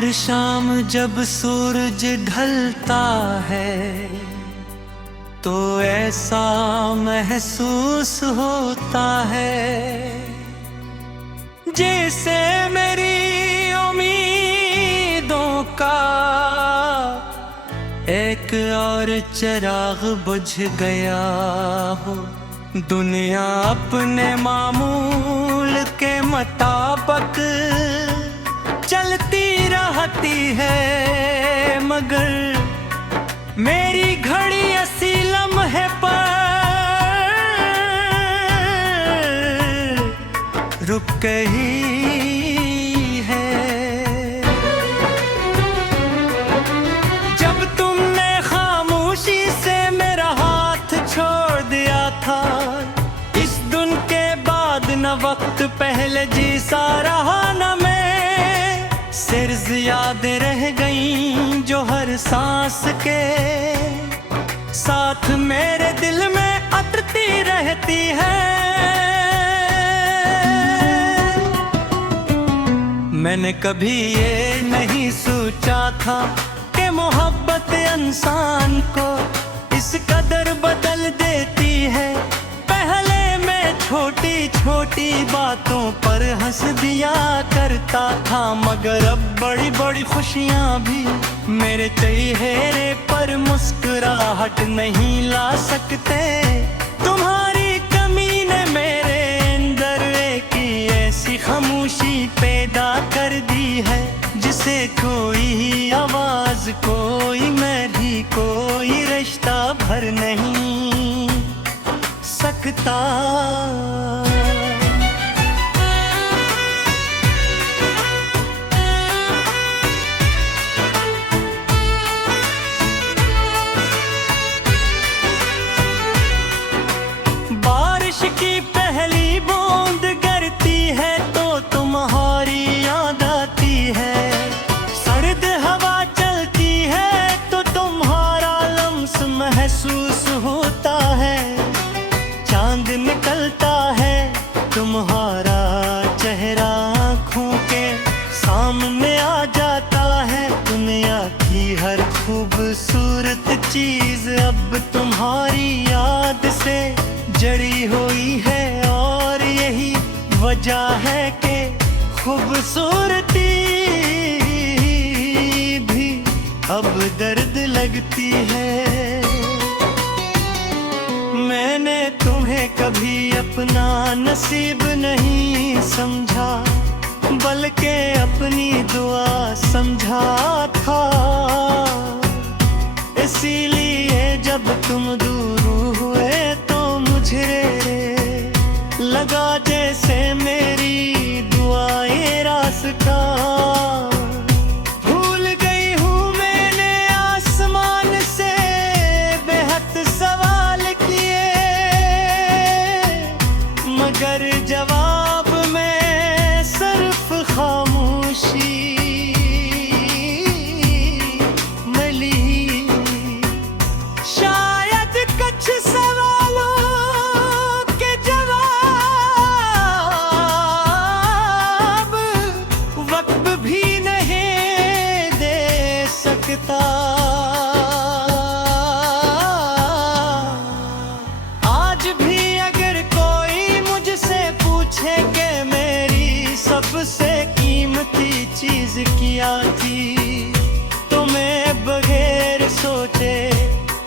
हर शाम जब सूरज ढलता है तो ऐसा महसूस होता है जैसे मेरी उम्मीदों का एक और चिराग बुझ गया हो। दुनिया अपने मामूल के मुताबिक चलती रहती है, मगर मेरी घड़ी इसी लम्हे पर रुक गई है। जब तुमने खामोशी से मेरा हाथ छोड़ दिया था, इस दिन के बाद न वक्त पहले जी सा रहा न मैं। सिर्फ यादें रह गईं जो हर सांस के साथ मेरे दिल में अटती रहती है। मैंने कभी ये नहीं सोचा था कि मोहब्बत इंसान को इस कदर बदल देती है। पहले मैं छोटी छोटी बातों पर हंस दिया करता था, मगर अब बड़ी बड़ी खुशियां भी मेरे चेहरे पर मुस्कुराहट नहीं ला सकते। तुम्हारी कमी ने मेरे अंदर एक ऐसी खामोशी पैदा कर दी है जिसे कोई आवाज, कोई मेरी, कोई रिश्ता भर नहीं सकता। बारिश की पहली बूंद गिरती है तो तुम्हारी याद आती है। सर्द हवा चलती है तो तुम्हारा लम्स महसूस होता है। चांद निकलता है तुम्हारा चेहरा आँखों के सामने आ जाता है। दुनिया की हर खूबसूरत चीज अब तुम्हारी याद से जड़ी हुई है, और यही वजह है कि खूबसूरती भी अब दर्द लगती है। मैंने तुम्हें कभी अपना नसीब नहीं समझा, बल्कि अपनी दुआ समझा था। इसीलिए जब तुम दूर हुए तो मुझे लगा जैसे मेरी दुआएं रास्ता भूल गई हूँ। मैंने आसमान से बेहद सवाल किए, मगर जवाब में सिर्फ खामोशी मिली। शायद कुछ सवालों के जवाब वक्त भी नहीं दे सकता। आज भी अगर कोई मुझसे पूछे कि मेरी सबसे कीमती चीज क्या थी, तो मैं बगैर सोचे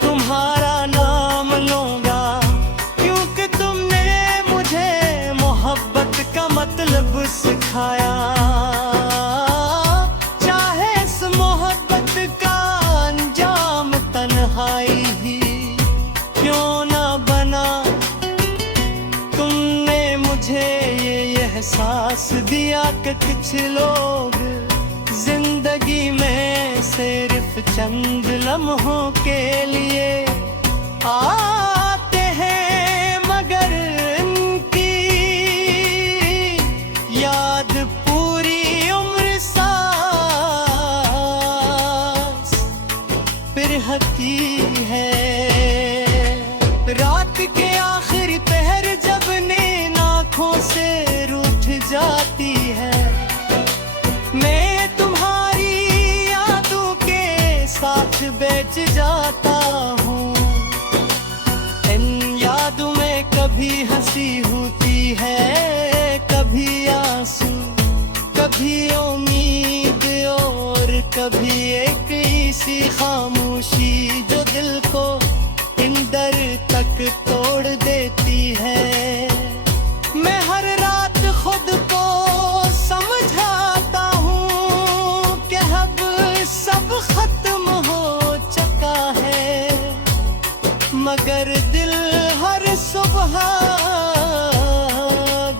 तुम्हारा नाम लूंगा, क्योंकि तुमने मुझे मोहब्बत का मतलब सिखाया। चाहे इस मोहब्बत का अंजाम तन्हाई ही क्यों ना बना, तुमने मुझे ये एहसास दिया कि कुछ लोग जिंदगी में सिर्फ चंद लम्हों के लिए आते हैं, मगर इनकी याद पूरी उम्र सांस फिर रहती है। रात के आखिरी पहर जब नींद आँखों से रूठ जाती है, मैं तुम्हारी बेच जाता हूँ। इन यादों में कभी हंसी होती है, कभी आंसू, कभी उम्मीद और कभी एक ऐसी खामोशी जो दिल को अंदर तक तोड़ देती है। मैं हर रात खुद को समझाता हूँ कि अब सब खत्म हो चुका है, मगर दिल हर सुबह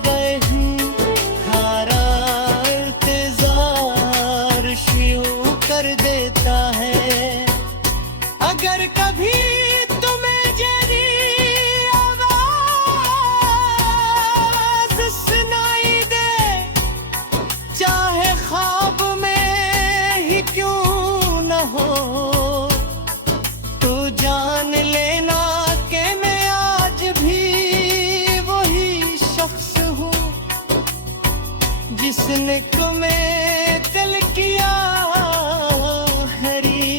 गए हारा इंतजार शुरू कर देता है। अगर कभी तुम्हें जरी आवाज सुनाई दे, चाहे ख्वाब में ही क्यों न हो, तो जान लेना कि मैं आज भी वही शख्स हूँ जिसने तुम्हें दिल किया हरी।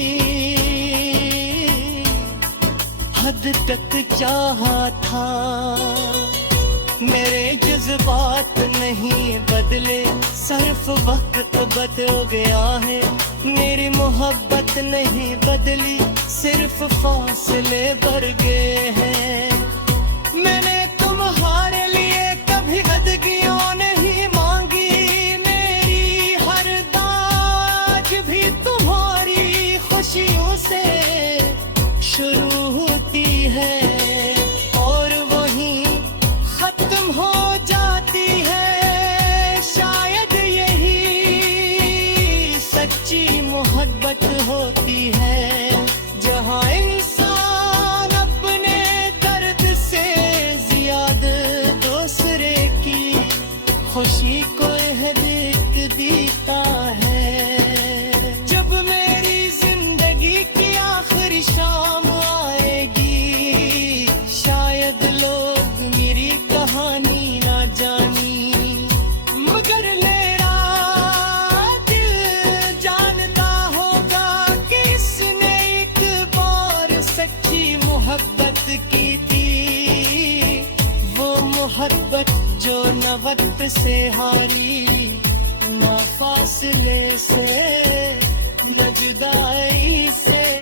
हद तक चाहा था, मेरे जज्बात नहीं बदले, सिर्फ वक्त बदल गया है। मेरी मोहब्बत नहीं बदली, सिर्फ फासले बढ़ गए हैं। मैंने तुम्हारे लिए कभी अदगियों नहीं मांगी, मेरी हर दाज भी तुम्हारी खुशियों से शुरू होती है और वहीं खत्म हो जाती है। शायद यही सच्ची मोहब्बत होती है, जहाँ इंसान अपने दर्द से ज्यादा दूसरे की खुशी को हदिक देता है। जब मेरी जिंदगी की आखिरी शाम आएगी, शायद लोग मेरी कहानी ना जानी, मगर मेरा दिल जानता होगा कि इसने एक बार सच्ची मोहब्बत की थी। वो मोहब्बत जो न वक्त से हारी, न फासले से, न जुदाई से।